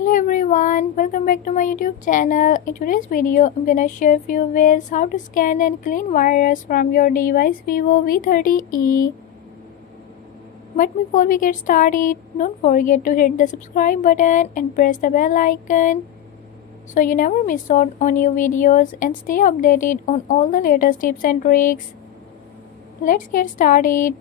Hello everyone, welcome back to my YouTube channel. In today's video, I'm gonna share a few ways how to scan and clean virus from your device Vivo V30e. But before we get started, don't forget to hit the subscribe button and press the bell icon so you never miss out on new videos and stay updated on all the latest tips and tricks. Let's get started.